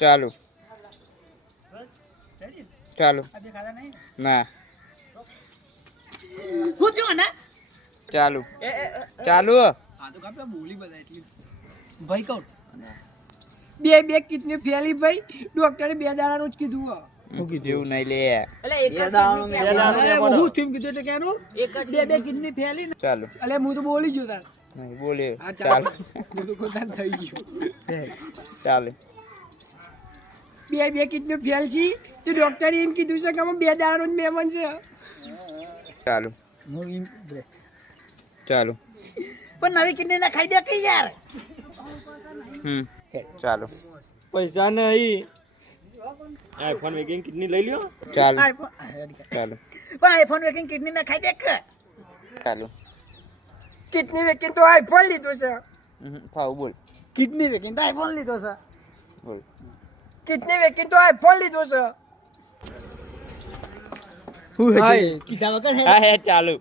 ચાલુ ચાલુ ના હું થયું ને ચાલુ ચાલુ ભાઈ કહું બે કિડની ફેલી ભાઈ ડોક્ટરે 2 દાડાનું જ કીધું જેવું નહીં લે એટલે એક જ હું થયું કીધું એટલે કેનું બે કિડની ફેલી ને ચાલુ એટલે હું તો બોલી ગયો તાર નહીં બોલે આ ચાલુ હું તો કોતાન થઈ ગયું ચાલુ બે કિડની ફેલ છે તો ડોક્ટરે એમ કીધું છે કે અમે 2 દાડાનું જ મહેમાન છે ચાલુ ચાલુ પણ નવી કિડની ના ખાઈ દે કે યાર ચાલુ પૈસા નહીં આઈફોન વેકિંગ કિડની લઈ લ્યો ચાલુ પણ ચાલુ આઈફોન વેકિંગ કિડની ના ખાઈ દે કે ચાલુ કિડની વેકિંગ તો આઈફોન લીધો છે ખાવ બોલ કિડની વેકિંગ તો આઈફોન લીધો છે બોલ કિડની વેકિંગ તો આઈફોન લીધો છે કીધા વગર હા હે ચાલુ